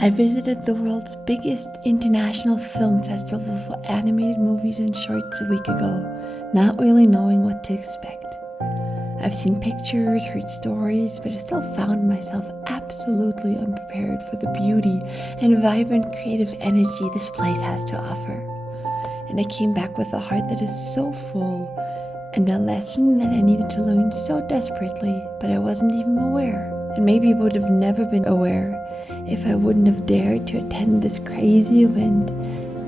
I visited the world's biggest international film festival for animated movies and shorts a week ago, not really knowing what to expect. I've seen pictures, heard stories, but I still found myself absolutely unprepared for the beauty and vibrant creative energy this place has to offer. And I came back with a heart that is so full, and a lesson that I needed to learn so desperately, but I wasn't even aware. And maybe would have never been aware if I wouldn't have dared to attend this crazy event.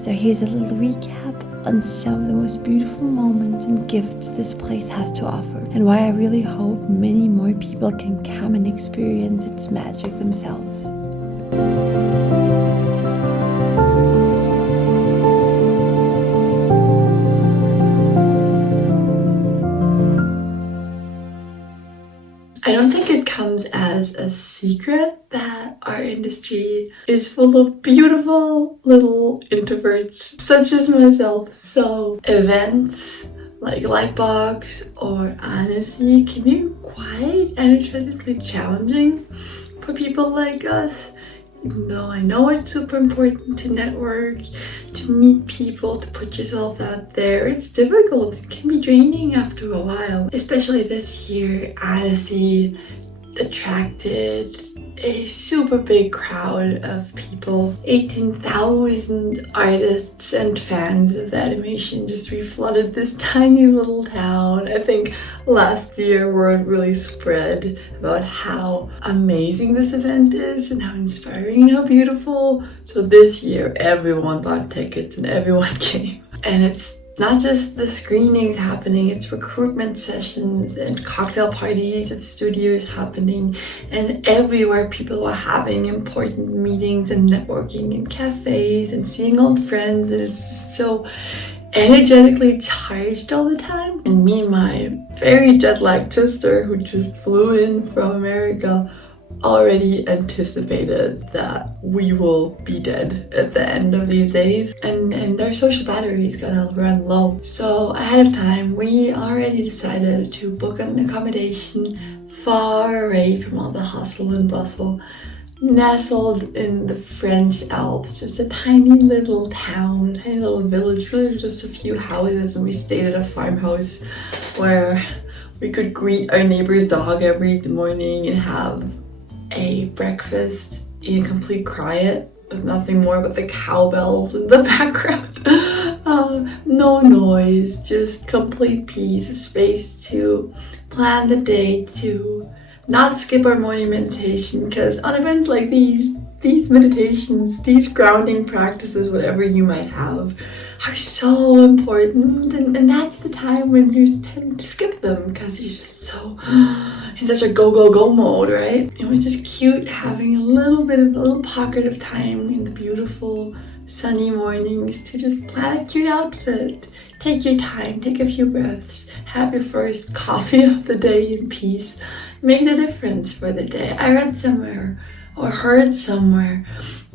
So here's a little recap on some of the most beautiful moments and gifts this place has to offer, and why I really hope many more people can come and experience its magic themselves. I don't think it comes as a secret that our industry is full of beautiful little introverts such as myself. So events like Lightbox or Annecy can be quite energetically challenging for people like us. Even though I know it's super important to network, to meet people, to put yourself out there, it's difficult. It can be draining after a while. Especially this year, Annecy attracted a super big crowd of people. 18,000 artists and fans of the animation just reflooded this tiny little town. I think last year word really spread about how amazing this event is and how inspiring and how beautiful. So this year everyone bought tickets and everyone came. And it's not just the screenings happening, it's recruitment sessions and cocktail parties at studios happening, and everywhere people are having important meetings and networking in cafes and seeing old friends. And it's so energetically charged all the time. And me and my very jet-lagged sister, who just flew in from America, already anticipated that we will be dead at the end of these days, and our social battery is gonna run low. So ahead of time, we already decided to book an accommodation far away from all the hustle and bustle, nestled in the French Alps, just a tiny little town, tiny little village, really just a few houses, and we stayed at a farmhouse where we could greet our neighbor's dog every morning and have a breakfast in complete quiet with nothing more but the cowbells in the background. No noise, just complete peace, space to plan the day, to not skip our morning meditation, because on events like these meditations, these grounding practices, whatever you might have, are so important, and that's the time when you tend to skip them because you're just so in such a go mode, right? It was just cute having a little pocket of time in the beautiful sunny mornings to just plan a cute outfit. Take your time, take a few breaths, have your first coffee of the day in peace. Make a difference for the day. I read somewhere or heard somewhere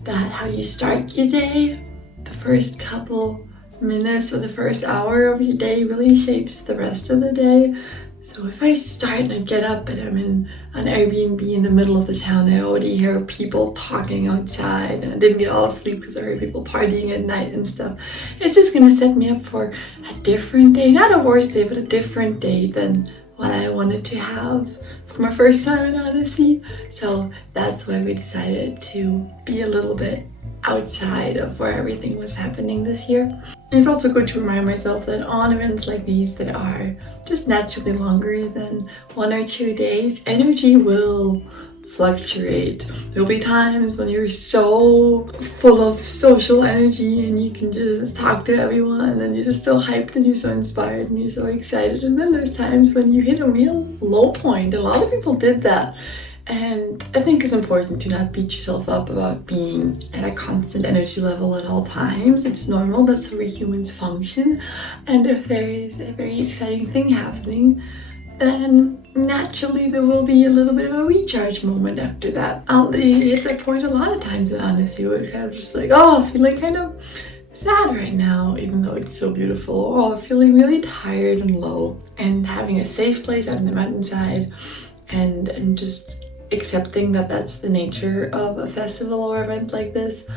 that how you start your day, the first couple minutes or the first hour of your day really shapes the rest of the day. So if I start and I get up and I'm in an Airbnb in the middle of the town, I already hear people talking outside, and I didn't get all sleep because I heard people partying at night and stuff. It's just gonna set me up for a different day, not a worse day, but a different day than what I wanted to have for my first time in Annecy. So that's why we decided to be a little bit outside of where everything was happening this year. And it's also good to remind myself that on events like these that are just naturally longer than 1 or 2 days, energy will fluctuate. There'll be times when you're so full of social energy and you can just talk to everyone and you're just so hyped and you're so inspired and you're so excited. And then there's times when you hit a real low point. A lot of people did that. And I think it's important to not beat yourself up about being at a constant energy level at all times. It's normal, that's how we humans function. And if there is a very exciting thing happening, then naturally there will be a little bit of a recharge moment after that. I'll hit that point a lot of times in Annecy where it's kind of just like, oh, feeling kind of sad right now, even though it's so beautiful, or feeling really tired and low. And having a safe place out in the mountainside and just accepting that that's the nature of a festival or event like this,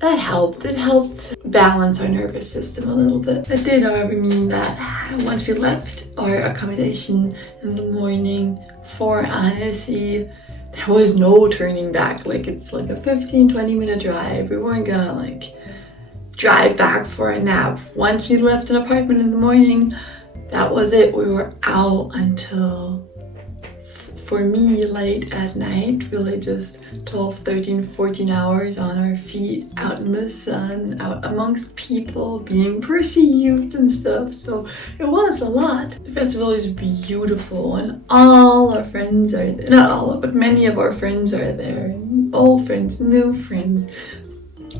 that helped. It helped balance our nervous system a little bit. It did, however, mean that once we left our accommodation in the morning for Annecy, there was no turning back. Like, it's like a 15-20 minute drive. We weren't gonna like drive back for a nap. Once we left an apartment in the morning, that was it. We were out until, for me, late at night, really just 12, 13, 14 hours on our feet, out in the sun, out amongst people, being perceived and stuff. So it was a lot. The festival is beautiful and all our friends are there. Not all, but many of our friends are there. Old friends, new friends.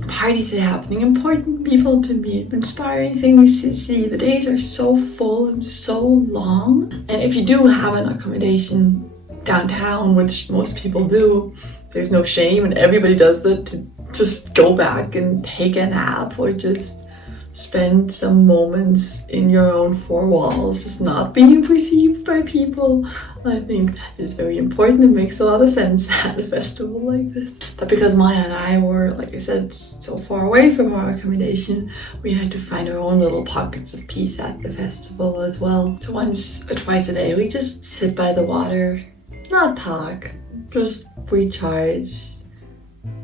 Parties are happening, important people to meet, inspiring things to see. The days are so full and so long. And if you do have an accommodation downtown, which most people do, there's no shame and everybody does that, to just go back and take a nap or just spend some moments in your own four walls, just not being perceived by people. I think that is very important. It makes a lot of sense at a festival like this. But because Maya and I were, like I said, so far away from our accommodation, we had to find our own little pockets of peace at the festival as well. So once or twice a day, we just sit by the water, not talk, just recharge,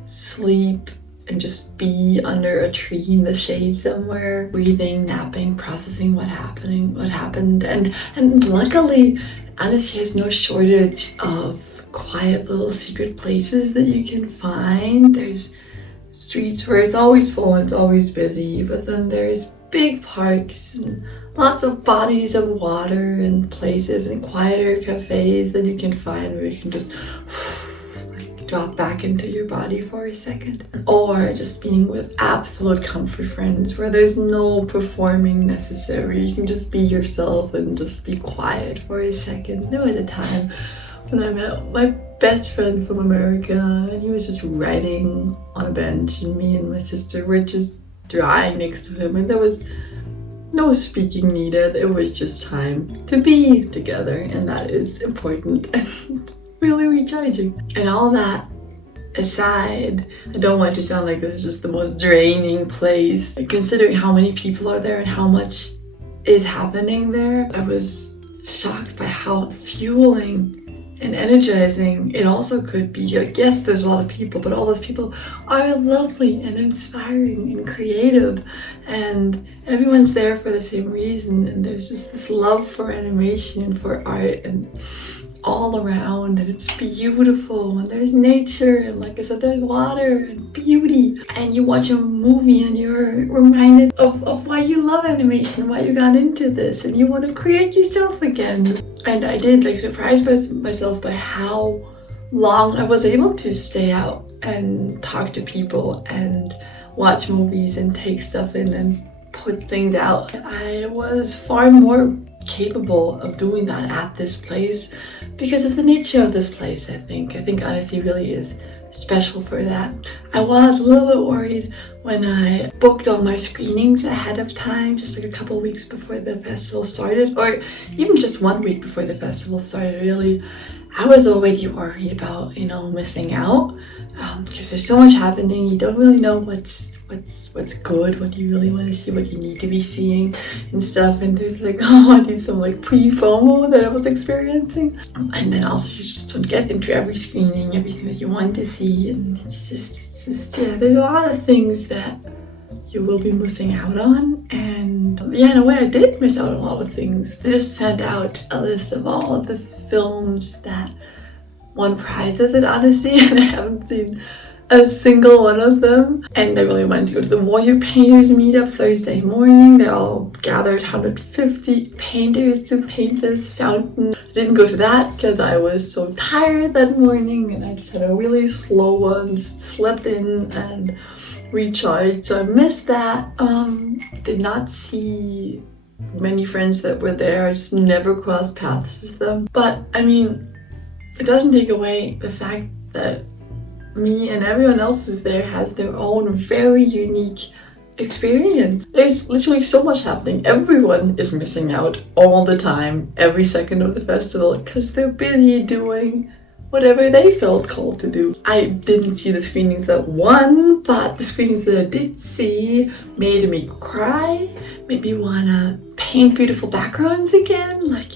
sleep, and just be under a tree in the shade somewhere, breathing, napping, processing what happened. And luckily, Annecy has no shortage of quiet little secret places that you can find. There's streets where it's always full and it's always busy, but then there's big parks and lots of bodies of water and places and quieter cafes that you can find where you can just drop back into your body for a second. Or just being with absolute comfort friends where there's no performing necessary. You can just be yourself and just be quiet for a second. There was a time when I met my best friend from America and he was just writing on a bench and me and my sister were just drying next to him, and there was no speaking needed. It was just time to be together, and that is important and really recharging. And all that aside, I don't want to sound like this is just the most draining place. Considering how many people are there and how much is happening there, I was shocked by how fueling and energizing it also could be. Like, yes, there's a lot of people, but all those people are lovely and inspiring and creative, and everyone's there for the same reason. And there's just this love for animation and for art and all around, and it's beautiful, and there's nature, and like I said, there's water and beauty. And you watch a movie and you're reminded of why you love animation, why you got into this, and you want to create yourself again. And I did, like, surprise myself by how long I was able to stay out and talk to people and watch movies and take stuff in and put things out. I was far more capable of doing that at this place because of the nature of this place. I think Annecy really is special for that. I was a little bit worried when I booked all my screenings ahead of time, just like a couple weeks before the festival started, or even just 1 week before the festival started, really. I was already worried about, missing out, because there's so much happening. You don't really know what's good, what you really want to see, what you need to be seeing and stuff. And there's like, some like pre-FOMO that I was experiencing. And then also you just don't get into every screening, everything that you want to see. And it's just there's a lot of things that you will be missing out on. And in a way I did miss out on a lot of things. They just sent out a list of all of the films that won prizes at Annecy, and I haven't seen a single one of them. And I really wanted to go to the Warrior Painters meetup Thursday morning. They all gathered 150 painters to paint this fountain. I didn't go to that because I was so tired that morning, and I just had a really slow one, just slept in and recharged. So I missed that. Did not see many friends that were there. I just never crossed paths with them. But it doesn't take away the fact that me and everyone else who's there has their own very unique experience. There's literally so much happening. Everyone is missing out all the time, every second of the festival, because they're busy doing whatever they felt called to do. I didn't see the screenings that won, but the screenings that I did see made me cry, made me wanna paint beautiful backgrounds again. Like,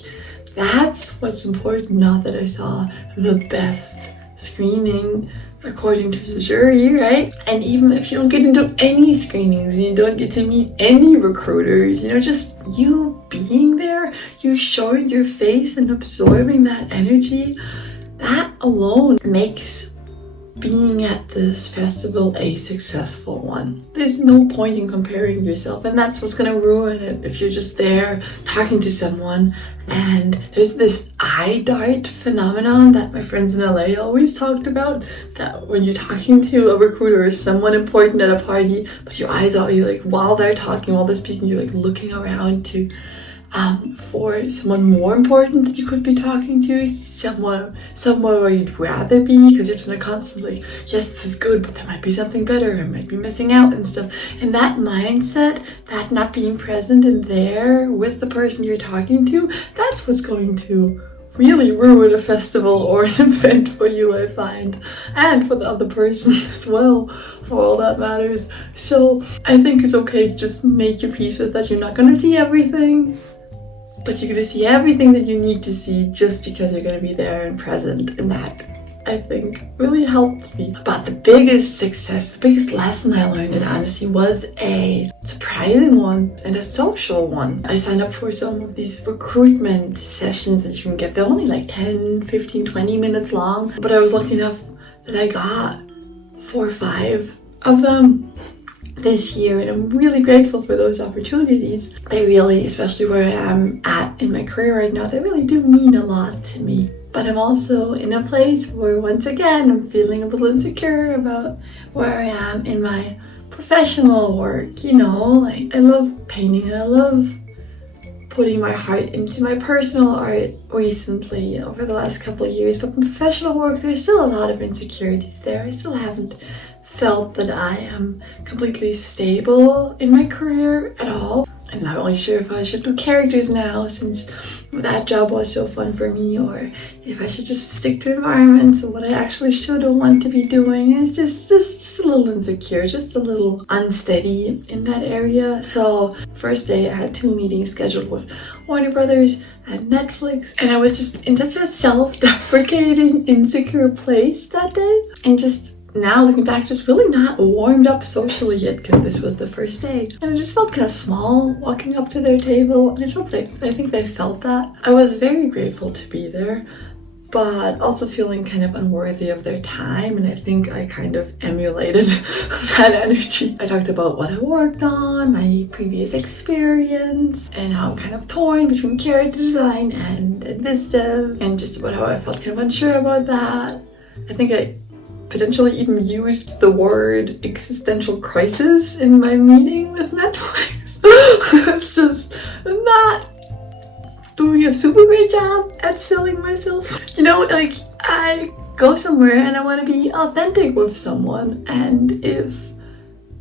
that's what's important, not that I saw the best screening according to the jury, right? And even if you don't get into any screenings, you don't get to meet any recruiters, just you being there, you showing your face and absorbing that energy, that alone makes being at this festival a successful one. There's no point in comparing yourself, and that's what's gonna ruin it if you're just there talking to someone. And there's this eye dart phenomenon that my friends in LA always talked about, that when you're talking to a recruiter or someone important at a party, but your eyes are like, while they're talking, while they're speaking, you're like looking around to for someone more important that you could be talking to, somewhere where you'd rather be, because you're just gonna constantly, yes, this is good, but there might be something better, I might be missing out and stuff. And that mindset, that not being present and there with the person you're talking to, that's what's going to really ruin a festival or an event for you, I find, and for the other person as well, for all that matters. So I think it's okay to just make your peace with that. You're not gonna see everything, but you're going to see everything that you need to see just because you're going to be there and present. And that, I think, really helped me. But the biggest success, the biggest lesson I learned in Annecy was a surprising one and a social one. I signed up for some of these recruitment sessions that you can get. They're only like 10, 15, 20 minutes long. But I was lucky enough that I got 4 or 5 of them this year, and I'm really grateful for those opportunities. They really, especially where I am at in my career right now, they really do mean a lot to me. But I'm also in a place where, once again, I'm feeling a little insecure about where I am in my professional work. Like, I love painting and I love putting my heart into my personal art recently over the last couple of years, but in professional work, there's still a lot of insecurities there. I still haven't felt that I am completely stable in my career at all. I'm not really sure if I should do characters now, since that job was so fun for me, or if I should just stick to environments, or what I actually should or want to be doing. It's just a little insecure, just a little unsteady in that area. So first day I had 2 meetings scheduled with Warner Brothers and Netflix, and I was just in such a self-deprecating, insecure place that day, and just now looking back, just really not warmed up socially yet, because this was the first day. And I just felt kind of small walking up to their table, and I think they felt that. I was very grateful to be there, but also feeling kind of unworthy of their time, and I think I kind of emulated that energy. I talked about what I worked on, my previous experience, and how I'm kind of torn between character design and VizDev, and just about how I felt kind of unsure about that. I think I potentially even used the word existential crisis in my meeting with Netflix. It's just not doing a super great job at selling myself. Like, I go somewhere and I want to be authentic with someone, and if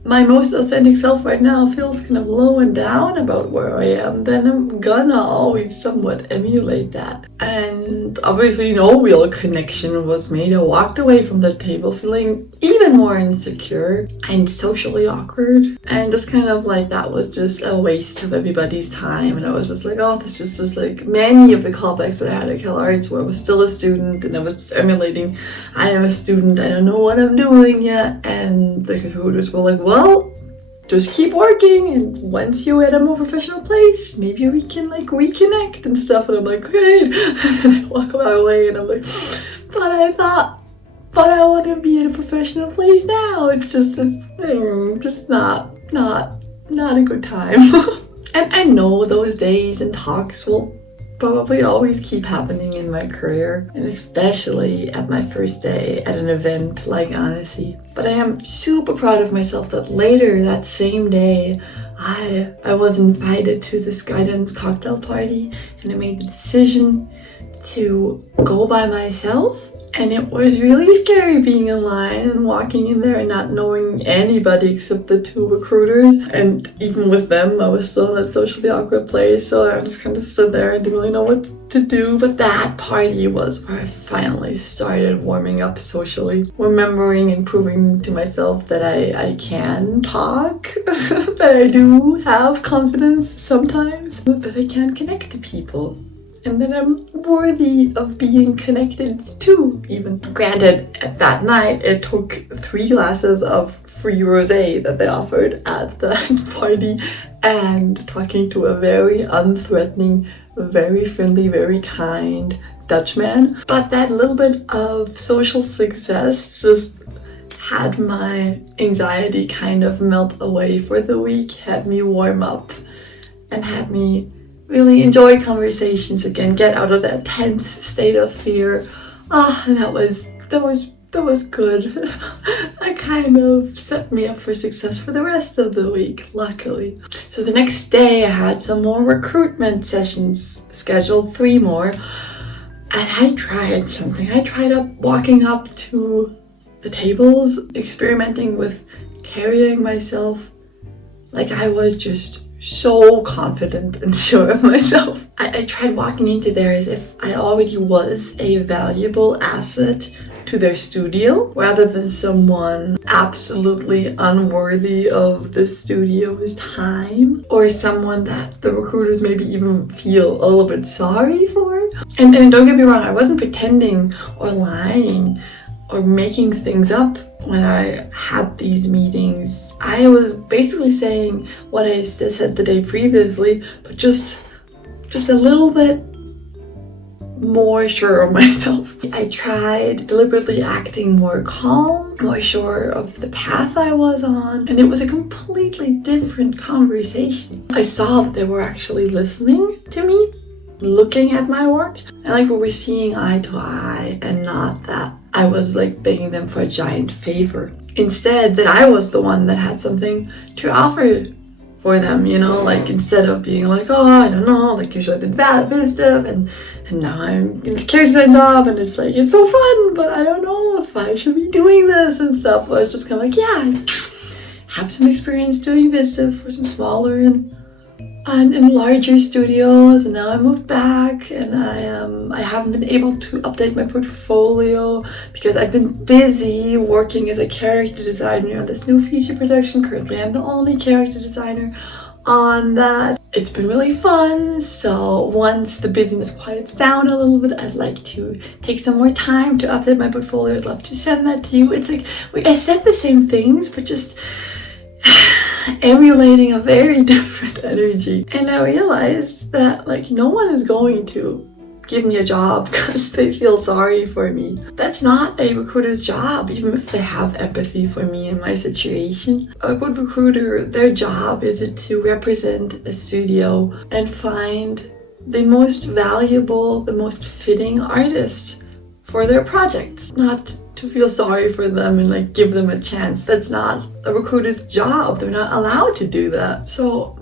my most authentic self right now feels kind of low and down about where I am, then I'm gonna always somewhat emulate that. And obviously no real connection was made. I walked away from the table feeling even more insecure and socially awkward, and just kind of like that was just a waste of everybody's time. And I was just like, oh, this is just like many of the callbacks that I had at CalArts, where I was still a student and I was just emulating, I am a student, I don't know what I'm doing yet. And the recruiters were like, well, just keep working, and once you're at a more professional place, maybe we can like reconnect and stuff. And I'm like, great. And then I walk my way and I'm like, but I want to be in a professional place now. It's just this thing, just not a good time. And I know those days and talks will probably always keep happening in my career, and especially at my first day at an event like Annecy. But I am super proud of myself that later that same day I was invited to this guidance cocktail party, and I made the decision to go by myself And it was really scary being in line and walking in there and not knowing anybody except the two recruiters. And even with them, I was still in that socially awkward place. So I just kind of stood there and didn't really know what to do. But that party was where I finally started warming up socially. Remembering and proving to myself that I can talk, that I do have confidence sometimes, that I can connect to people. And that I'm worthy of being connected to, even. Granted, at that night, it took 3 glasses of free rosé that they offered at the party and talking to a very unthreatening, very friendly, very kind Dutchman. But that little bit of social success just had my anxiety kind of melt away for the week, had me warm up, and had me really enjoy conversations again, get out of that tense state of fear. And that was good. That kind of set me up for success for the rest of the week, luckily. So the next day I had some more recruitment sessions scheduled, 3 more. And I tried something. I tried walking up to the tables, experimenting with carrying myself like I was just so confident and sure of myself. I tried walking into there as if I already was a valuable asset to their studio, rather than someone absolutely unworthy of the studio's time, or someone that the recruiters maybe even feel a little bit sorry for. And don't get me wrong, I wasn't pretending or lying or making things up when I had these meetings. I was basically saying what I said the day previously, but just a little bit more sure of myself. I tried deliberately acting more calm, more sure of the path I was on, and it was a completely different conversation. I saw that they were actually listening to me, looking at my work, and like we were seeing eye to eye, and not that I was like begging them for a giant favor. Instead, that I was the one that had something to offer for them, you know, like instead of being like, oh, I don't know, like usually I did that, this stuff, and now I'm in this character design job, and it's like, it's so fun, but I don't know if I should be doing this and stuff. I was just kind of like, yeah, I have some experience doing this stuff for some smaller and larger studios, and now I moved back, and I haven't been able to update my portfolio because I've been busy working as a character designer on this new feature production. Currently I'm the only character designer on that. It's been really fun, so once the busyness quiets down a little bit, I'd like to take some more time to update my portfolio. I'd love to send that to you. It's like I said the same things, but just emulating a very different energy. And I realized that like no one is going to give me a job because they feel sorry for me. That's not a recruiter's job, even if they have empathy for me and my situation. A good recruiter, their job is to represent a studio and find the most valuable, the most fitting artists for their project, not to feel sorry for them and like give them a chance. That's not a recruiter's job. They're not allowed to do that. So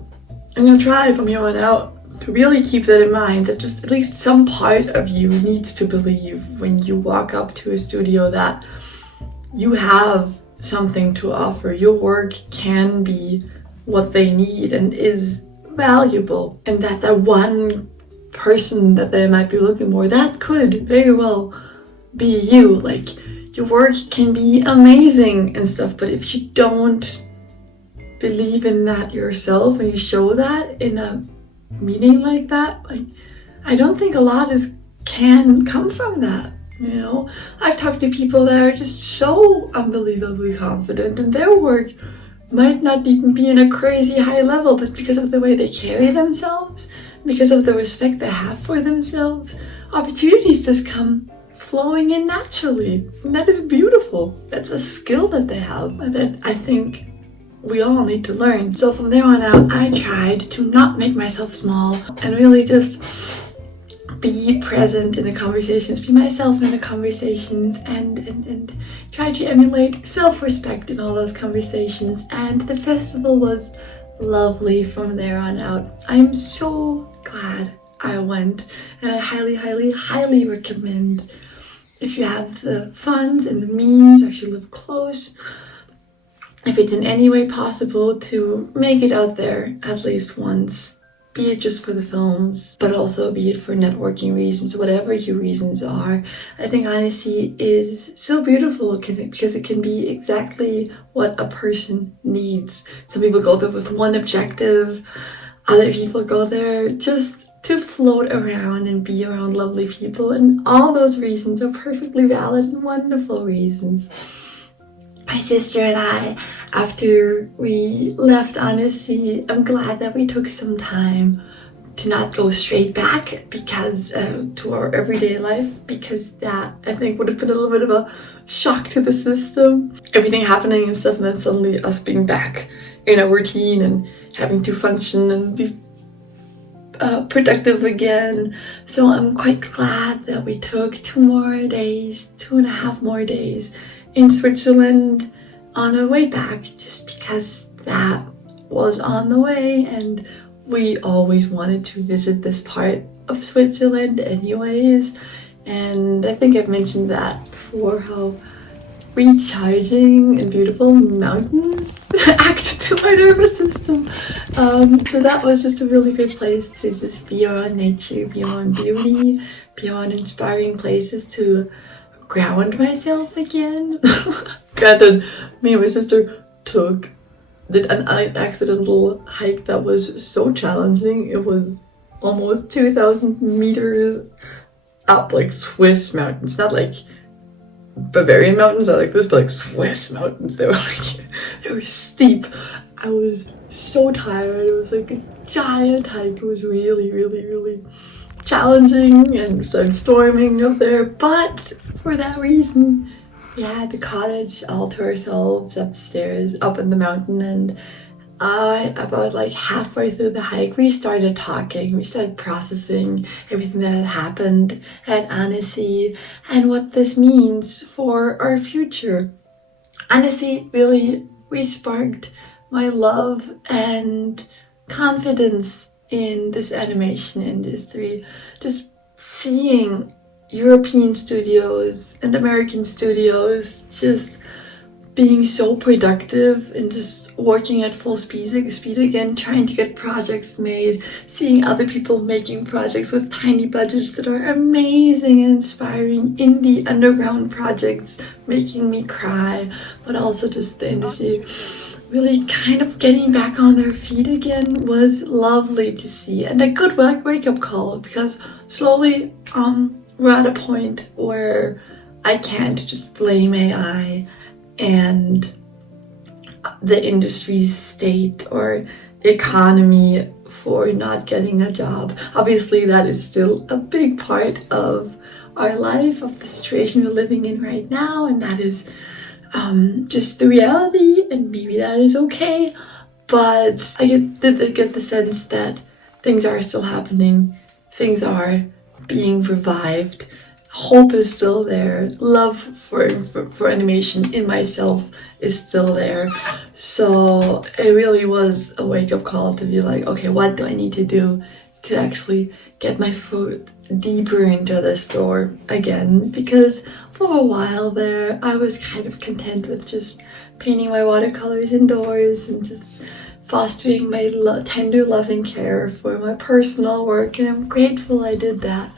I'm gonna try from here on out to really keep that in mind, that just at least some part of you needs to believe when you walk up to a studio that you have something to offer. Your work can be what they need and is valuable, and that one person that they might be looking for, that could very well be you. Like, your work can be amazing and stuff, but if you don't believe in that yourself and you show that in a meeting like that, like, I don't think a lot can come from that. You know, I've talked to people that are just so unbelievably confident, and their work might not even be in a crazy high level, but because of the way they carry themselves, because of the respect they have for themselves, opportunities just come flowing in naturally. And that is beautiful. That's a skill that they have that I think we all need to learn. So from there on out, I tried to not make myself small and really just be present in the conversations, be myself in the conversations, and try to emulate self-respect in all those conversations. And the festival was lovely from there on out. I'm so glad I went, and I highly, highly, highly recommend if you have the funds and the means, or if you live close, if it's in any way possible to make it out there at least once, be it just for the films, but also be it for networking reasons, whatever your reasons are. I think Annecy is so beautiful because it can be exactly what a person needs. Some people go there with one objective, other people go there just to float around and be around lovely people, and all those reasons are perfectly valid and wonderful reasons. My sister and I, after we left Annecy, I'm glad that we took some time to not go straight back because to our everyday life, because that I think would have been a little bit of a shock to the system. Everything happening and stuff, and then suddenly us being back in a routine and having to function and be productive again. So I'm quite glad that we took 2.5 more days in Switzerland on our way back, just because that was on the way and we always wanted to visit this part of Switzerland anyways. And I think I've mentioned that before, how recharging and beautiful mountains act to my nervous system. So that was just a really good place to just be around nature, be around beauty, be around inspiring places to ground myself again. Granted, me and my sister did an accidental hike that was so challenging. It was almost 2,000 meters up, like Swiss mountains, not like Bavarian mountains, not like this, but like Swiss mountains. They were steep. I was so tired. It was like a giant hike. It was really, really, really challenging, and started storming up there, but for that reason we had the cottage all to ourselves upstairs up in the mountain. And about like halfway through the hike, we started talking, we started processing everything that had happened at Annecy and what this means for our future. Annecy really re-sparked my love and confidence in this animation industry. Just seeing European studios and American studios just being so productive and just working at full speed again, trying to get projects made, seeing other people making projects with tiny budgets that are amazing and inspiring, indie underground projects making me cry, but also just the industry really kind of getting back on their feet again was lovely to see, and a good wake-up call, because slowly we're at a point where I can't just blame AI and the industry's state or economy for not getting a job. Obviously that is still a big part of our life, of the situation we're living in right now, and that is just the reality, and maybe that is okay, but I get the sense that things are still happening, things are being revived, hope is still there, love for animation in myself is still there. So it really was a wake-up call to be like, okay, what do I need to do to actually get my foot deeper into the store again? Because for a while there, I was kind of content with just painting my watercolors indoors and just fostering my tender loving care for my personal work, and I'm grateful I did that.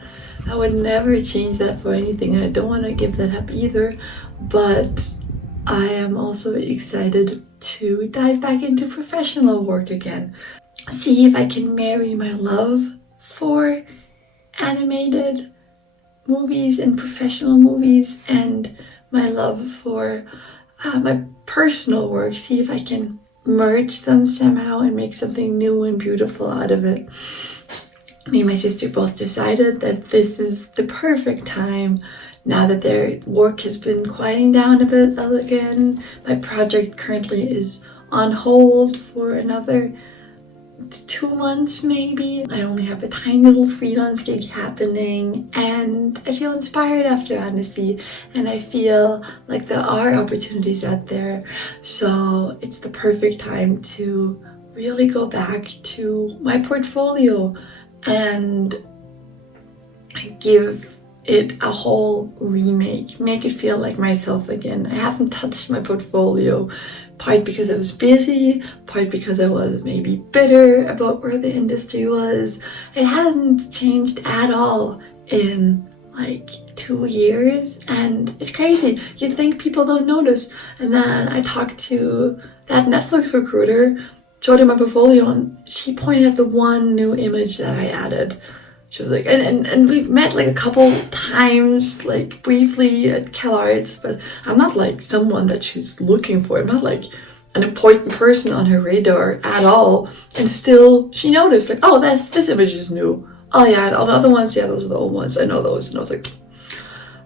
I would never change that for anything. I don't want to give that up either, but I am also excited to dive back into professional work again. See if I can marry my love for animated movies and professional movies and my love for my personal work. See if I can merge them somehow and make something new and beautiful out of it. Me and my sister both decided that this is the perfect time, now that their work has been quieting down a bit again. My project currently is on hold for another 2 months maybe. I only have a tiny little freelance gig happening, and I feel inspired after Annecy, and I feel like there are opportunities out there. So it's the perfect time to really go back to my portfolio and give it a whole remake, make it feel like myself again. I haven't touched my portfolio, part because I was busy, part because I was maybe bitter about where the industry was. It hasn't changed at all in like 2 years, and it's crazy. You think people don't notice, and then I talked to that Netflix recruiter, showed her my portfolio, and she pointed at the one new image that I added. She was like, and we've met like a couple times, like briefly at CalArts, but I'm not like someone that she's looking for. I'm not like an important person on her radar at all. And still, she noticed, like, oh, this image is new. Oh yeah, all the other ones, yeah, those are the old ones. I know those. And I was like,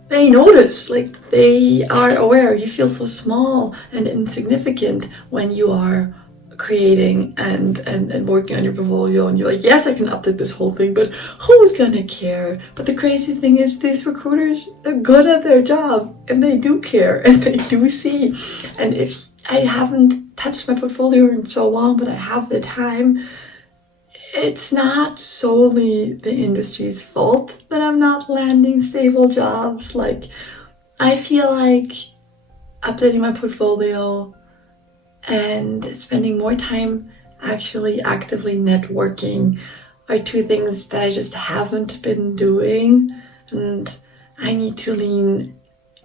they notice, like they are aware. You feel so small and insignificant when you are creating and working on your portfolio, and you're like, yes, I can update this whole thing, but who's gonna care? But the crazy thing is, these recruiters, they're good at their job, and they do care, and they do see. And if I haven't touched my portfolio in so long, but I have the time, it's not solely the industry's fault that I'm not landing stable jobs. Like, I feel like updating my portfolio and spending more time actually actively networking are two things that I just haven't been doing, and I need to lean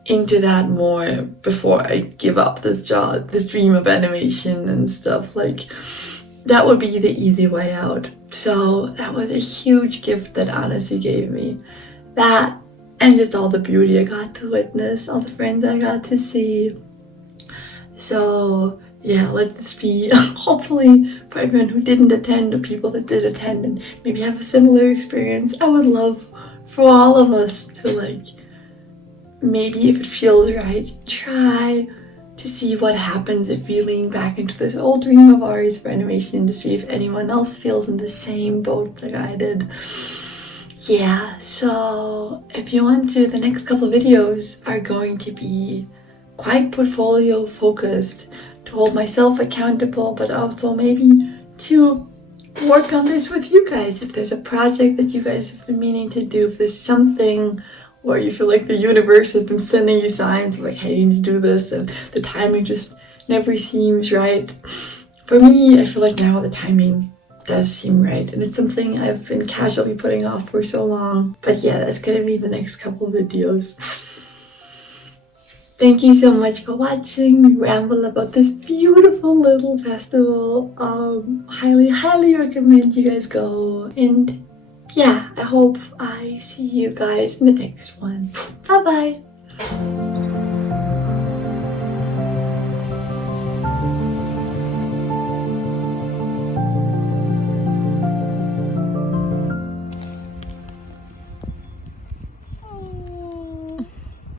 into that more before I give up this job, this dream of animation and stuff. Like, that would be the easy way out. So that was a huge gift that Annecy gave me. That, and just all the beauty I got to witness, all the friends I got to see. So yeah, let this be hopefully for everyone who didn't attend or people that did attend and maybe have a similar experience. I would love for all of us to, like, maybe if it feels right, try to see what happens if we lean back into this old dream of ours for animation industry, if anyone else feels in the same boat like I did. Yeah, so if you want to, the next couple of videos are going to be quite portfolio focused, to hold myself accountable, but also maybe to work on this with you guys. If there's a project that you guys have been meaning to do, if there's something where you feel like the universe has been sending you signs like, hey, you need to do this, and the timing just never seems right. For me, I feel like now the timing does seem right, and it's something I've been casually putting off for so long. But yeah, that's gonna be the next couple of videos. Thank you so much for watching me ramble about this beautiful little festival. Highly recommend you guys go. And yeah, I hope I see you guys in the next one. Bye bye.